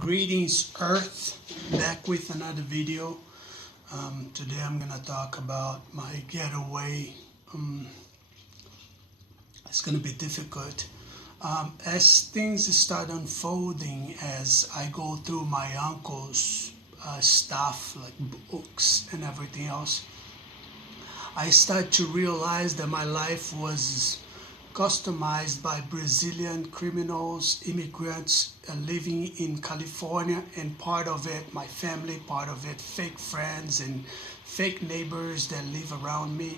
Greetings Earth, back with another video. Today I'm gonna talk about my getaway. It's gonna be difficult. As things start unfolding, as I go through my uncle's stuff like books and everything else, I start to realize that my life was customized by Brazilian criminals, immigrants living in California, and part of it, my family, part of it, fake friends and fake neighbors that live around me.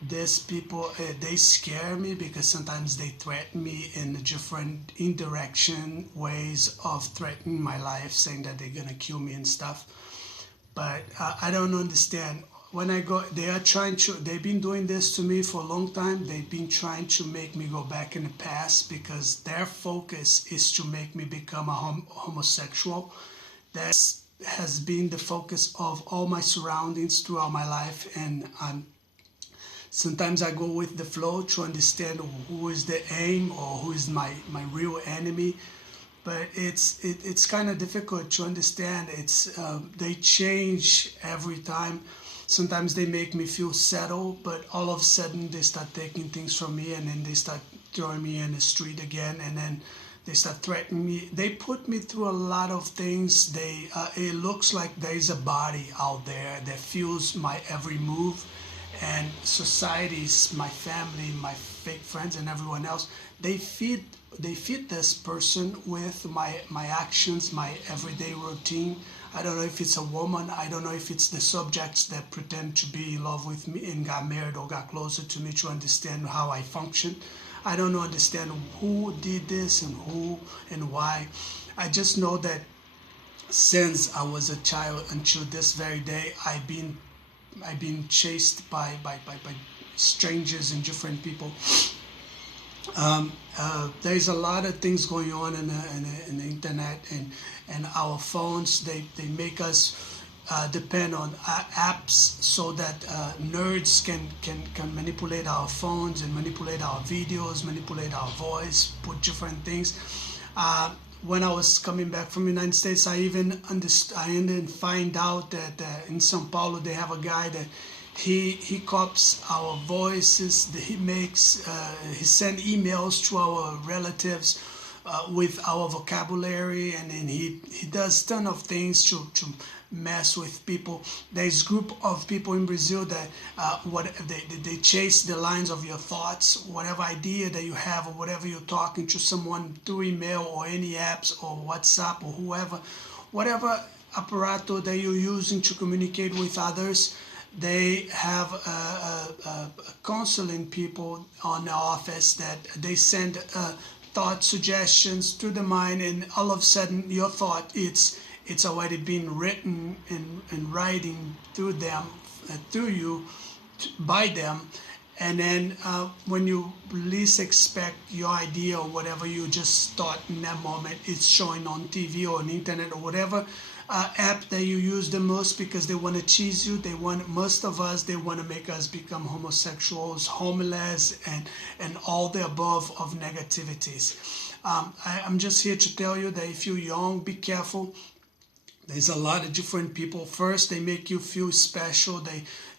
These people, they scare me because sometimes they threaten me in different indirection ways of threatening my life, saying that they're gonna kill me and stuff. But I don't understand. When I go, they've been doing this to me for a long time. They've been trying to make me go back in the past because their focus is to make me become a homosexual. That has been the focus of all my surroundings throughout my life. And sometimes I go with the flow to understand who is the aim or who is my real enemy. But it's kind of difficult to understand. They change every time. Sometimes they make me feel settled, but all of a sudden they start taking things from me, and then they start throwing me in the street again, and then they start threatening me. They put me through a lot of things. It looks like there is a body out there that feels my every move, and societies, my family, my fake friends, and everyone else, they feed this person with my actions, my everyday routine. I don't know if it's a woman. I don't know if it's the subjects that pretend to be in love with me and got married or got closer to me to understand how I function. I don't understand who did this and who and why. I just know that since I was a child until this very day, I've been chased by strangers and different people. There's a lot of things going on in the internet, and our phones, they make us depend on apps so that nerds can manipulate our phones and manipulate our videos, manipulate our voice, put different things. When I was coming back from the United States, I even find out that in São Paulo they have a guy that he copies our voices. He sends emails to our relatives with our vocabulary, and then he does ton of things to mess with people. There's a group of people in Brazil that they chase the lines of your thoughts, whatever idea that you have, or whatever you're talking to someone through email or any apps or WhatsApp or whatever apparatus that you're using to communicate with others. They have counseling people on the office that they send thought suggestions to the mind, and all of a sudden your thought, it's already been written in writing through them, through you, by them. And then when you least expect your idea or whatever you just thought in that moment, it's showing on TV or on the internet or whatever app that you use the most, because they want to cheese you. Most of us, they want to make us become homosexuals, homeless, and all the above of negativities. I'm just here to tell you that if you're young, be careful. There's a lot of different people. First, they make you feel special.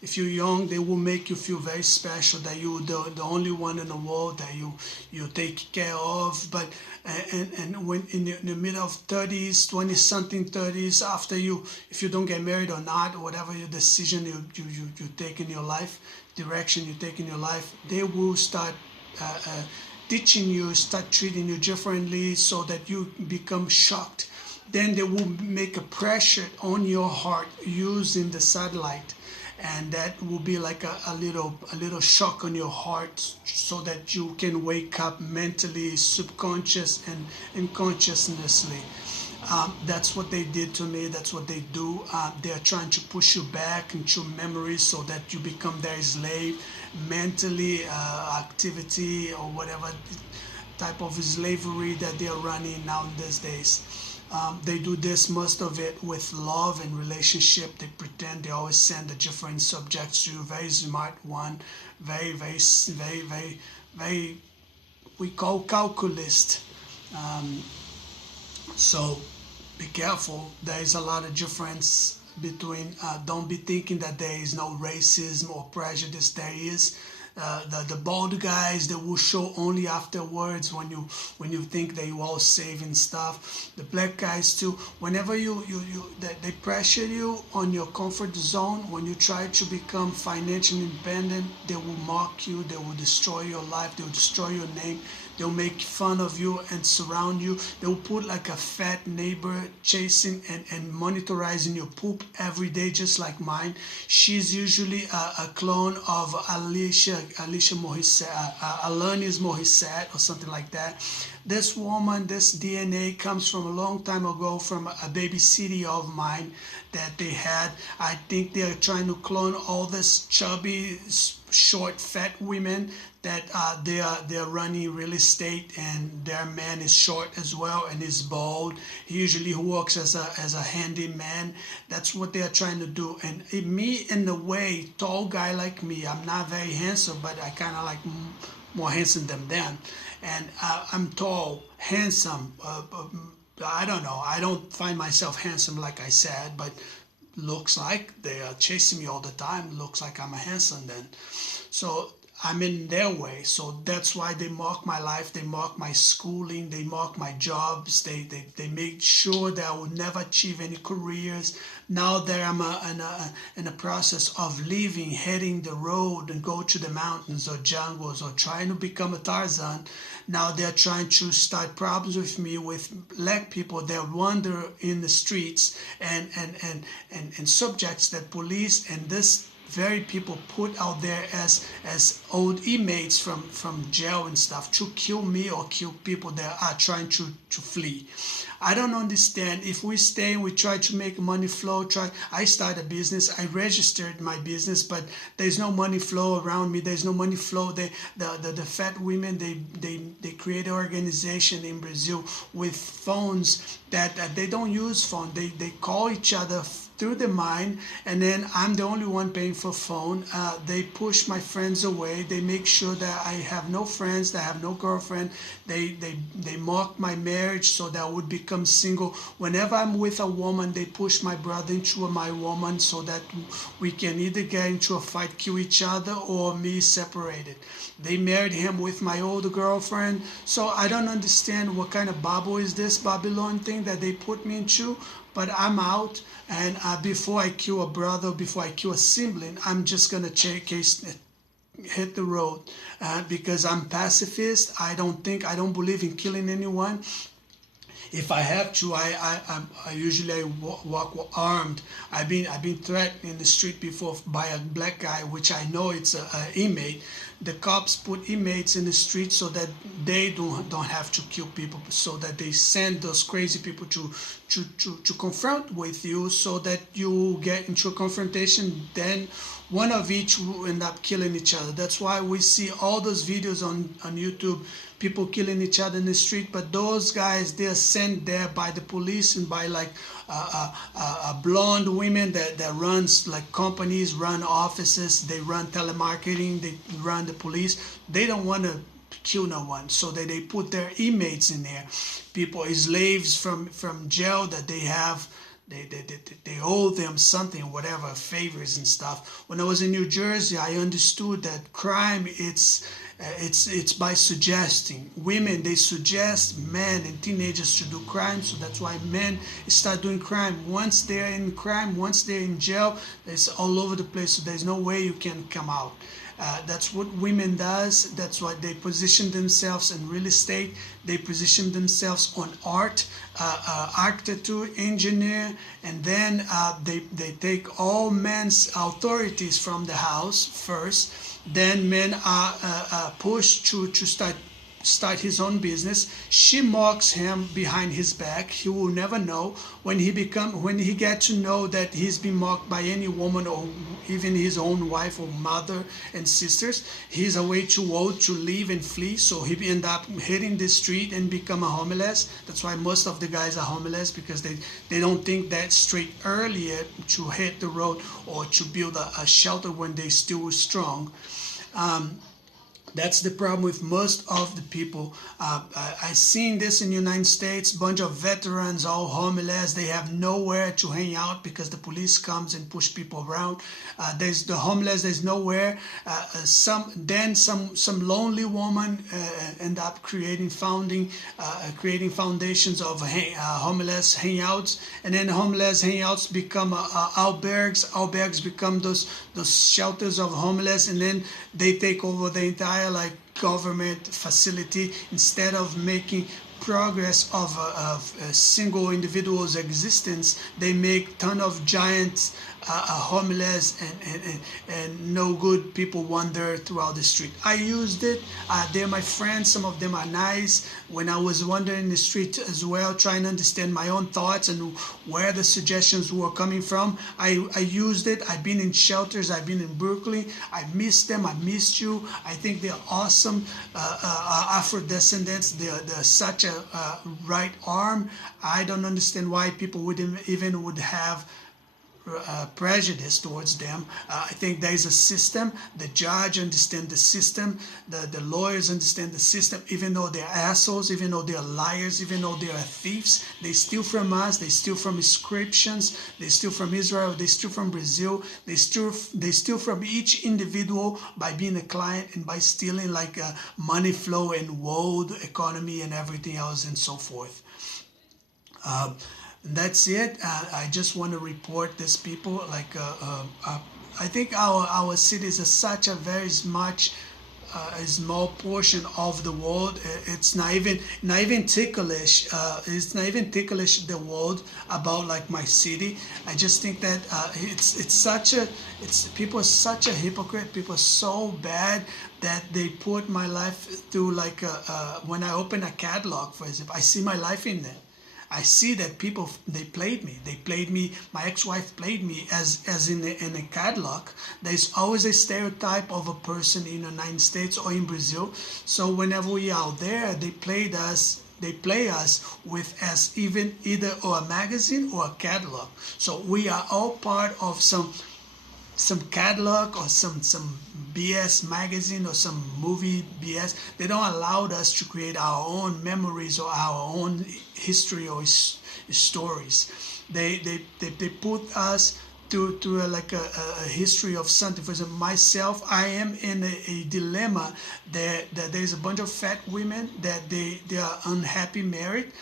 If you're young, they will make you feel very special, that you're the only one in the world that you take care of. But and when in the middle of 30s, 20-something 30s, after if you don't get married or not, whatever your decision you take in your life, direction you take in your life, they will start teaching you, start treating you differently, so that you become shocked. Then they will make a pressure on your heart using the satellite, and that will be like a little shock on your heart, so that you can wake up mentally, subconscious and consciously. That's what they did to me. That's what they do. They are trying to push you back into memories so that you become their slave, mentally, activity or whatever type of slavery that they are running now in these days. They do this, most of it, with love and relationship. They pretend, they always send the different subjects to you. Very smart one, very, we call calculist. So be careful. There is a lot of difference between. Don't be thinking that there is no racism or prejudice. There is. The bald guys that will show only afterwards when you think that you all saving stuff. The black guys too. Whenever they pressure you on your comfort zone. When you try to become financially independent, they will mock you. They will destroy your life. They will destroy your name. They'll make fun of you and surround you. They'll put like a fat neighbor chasing and monitoring your poop every day, just like mine. She's usually a clone of Alicia Morissette, Alanis Morissette or something like that. This woman, this DNA comes from a long time ago from a baby city of mine that they had. I think they're trying to clone all this chubby, short, fat women that they're running real estate, and their man is short as well and is bald. He usually works as a handyman. That's what they're trying to do. And me, in a way, tall guy like me, I'm not very handsome, but I kind of like more handsome than them. And I'm tall, handsome. I don't know. I don't find myself handsome, like I said, but looks like they are chasing me all the time. Looks like I'm a handsome then. So I'm in their way. So that's why they mock my life. They mock my schooling. They mock my jobs. They make sure that I will never achieve any careers. Now that I'm in a process of leaving, heading the road and go to the mountains or jungles or trying to become a Tarzan, now they're trying to start problems with me, with black people that wander in the streets and subjects that police and this very people put out there as old inmates from jail and stuff to kill me or kill people that are trying to flee. I don't understand. If we stay and we try to make money flow, I start a business, I registered my business, but there's no money flow around me. There's no money flow. The fat women, they create an organization in Brazil with phones that they don't use phone. They call each other through the mind, and then I'm the only one paying for phone. They push my friends away. They make sure that I have no friends, that I have no girlfriend. They mock my marriage so that I would become single. Whenever I'm with a woman, they push my brother into my woman so that we can either get into a fight, kill each other, or me separated. They married him with my older girlfriend. So I don't understand what kind of bubble is this Babylon thing that they put me into. But I'm out, and before I kill a brother, before I kill a sibling, I'm just gonna hit the road because I'm pacifist. I don't believe in killing anyone. If I have to, I usually walk armed. I've been threatened in the street before by a black guy, which I know it's a inmate. The cops put inmates in the street so that they don't have to kill people, so that they send those crazy people to confront with you, so that you get into a confrontation. Then one of each will end up killing each other. That's why we see all those videos on YouTube, people killing each other in the street. But those guys, they are sent there by the police and by like blonde women that runs like companies, run offices, they run telemarketing, they run the police. They don't want to kill no one, so that they put their inmates in there, people, slaves from jail that they have. They owe them something, whatever, favors and stuff. When I was in New Jersey, I understood that crime, it's by suggesting. Women, they suggest men and teenagers to do crime, so that's why men start doing crime. Once they're in crime, once they're in jail, it's all over the place, so there's no way you can come out. That's what women does. That's why they position themselves in real estate. They position themselves on art, architecture, engineer, and then they take all men's authorities from the house first. Then men are pushed to start his own business. She mocks him behind his back. He will never know. When he gets to know that he's been mocked by any woman or even his own wife or mother and sisters, he's way too old to leave and flee, so he end up hitting the street and become a homeless. That's why most of the guys are homeless, because they don't think that straight earlier to hit the road or to build a shelter when they still strong. That's the problem with most of the people. I seen this in the United States. Bunch of veterans, all homeless. They have nowhere to hang out because the police comes and push people around. There's the homeless. There's nowhere. Some lonely woman end up creating foundations of homeless hangouts, and then homeless hangouts become albergs. Albergs become those shelters of homeless, and then they take over the entire like government facility instead of making progress of a single individual's existence. They make ton of giant homeless and no good people wander throughout the street. I used it. They're my friends. Some of them are nice. When I was wandering the street as well, trying to understand my own thoughts and where the suggestions were coming from, I used it. I've been in shelters. I've been in Berkeley. I missed them. I missed you. I think they're awesome. Afro-descendants. They're such a right arm. I don't understand why people would have prejudice towards them. I think there is a system. The judge understands the system. The lawyers understand the system. Even though they're assholes, even though they're liars, even though they are thieves, they steal from us. They steal from inscriptions. They steal from Israel. They steal from Brazil. They steal from each individual by being a client and by stealing like money flow and world economy and everything else and so forth. That's it. I just want to report these people. Like I think our cities are such a very much a small portion of the world. It's not even ticklish. It's not even ticklish the world about like my city. I just think that people are such a hypocrite. People are so bad that they put my life through like when I open a catalog, for example, I see my life in there. I see that people, they played me. My ex-wife played me as in a catalog. There's always a stereotype of a person in the United States or in Brazil. So whenever we are out there, they play us with as either or a magazine or a catalog. So we are all part of some catalog or some BS magazine or some movie BS. They don't allow us to create our own memories or our own history or stories. They put us to like a history of something. For example, myself, I am in a dilemma that there's a bunch of fat women that they are unhappy married.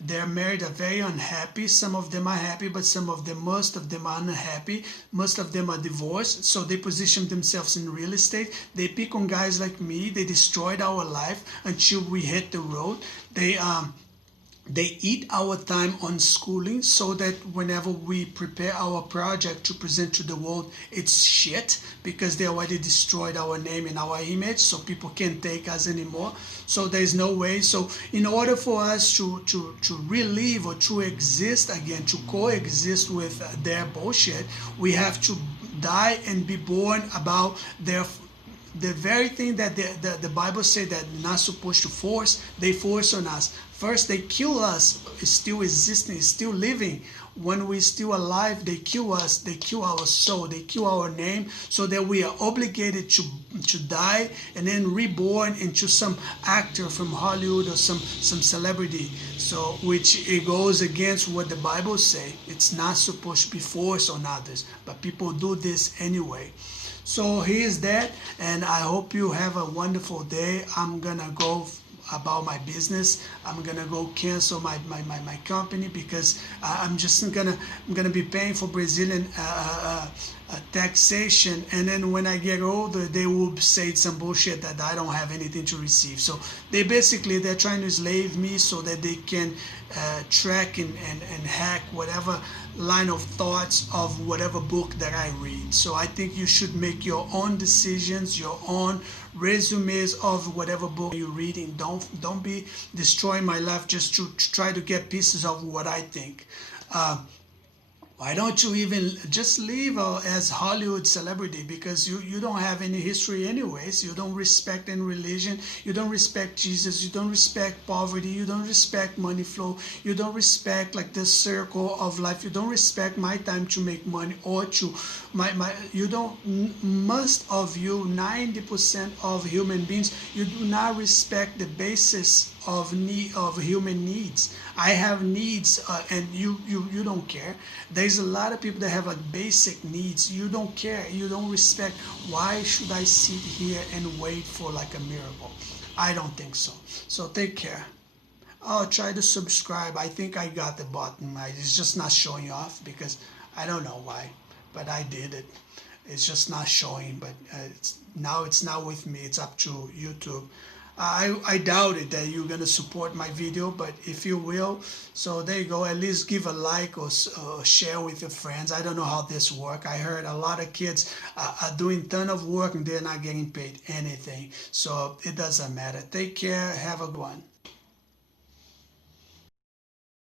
They're married, are very unhappy. Some of them are happy, but most of them are unhappy. Most of them are divorced, so they position themselves in real estate. They pick on guys like me. They destroyed our life until we hit the road. They eat our time on schooling so that whenever we prepare our project to present to the world, it's shit because they already destroyed our name and our image, so people can't take us anymore. So there's no way. So in order for us to relive or to exist again, to coexist with their bullshit, we have to die and be born about the very thing that the Bible said that we're not supposed to force, they force on us. First, they kill us, still existing, still living. When we're still alive, they kill us, they kill our soul, they kill our name, so that we are obligated to die and then reborn into some actor from Hollywood or some celebrity. So, which it goes against what the Bible say. It's not supposed to be forced on others, but people do this anyway. So here's that, and I hope you have a wonderful day. I'm gonna go about my business. I'm gonna go cancel my company because I'm gonna be paying for Brazilian taxation, and then when I get older they will say some bullshit that I don't have anything to receive. So they're trying to enslave me so that they can track and hack whatever line of thoughts of whatever book that I read. So I think you should make your own decisions, your own resumes of whatever book you're reading. Don't be destroying my life just to try to get pieces of what I think. Why don't you even just leave as Hollywood celebrity, because you don't have any history anyways. You don't respect any religion. You don't respect Jesus. You don't respect poverty. You don't respect money flow. You don't respect like this circle of life. You don't respect my time to make money, or to my you don't, most of you, 90% of human beings, you do not respect the basis of human needs. I have needs, and you don't care. There's a lot of people that have like basic needs. You don't care. You don't respect. Why should I sit here and wait for like a miracle? I don't think so. So take care. Oh, try to subscribe. I think I got the button. It's just not showing off because I don't know why, but I did it. It's just not showing, but now it's not with me. It's up to YouTube. I doubted that you're gonna support my video, but if you will, so there you go. At least give a like, or share with your friends. I don't know how this works. I heard a lot of kids are doing ton of work and they're not getting paid anything. So it doesn't matter. Take care. Have a good one.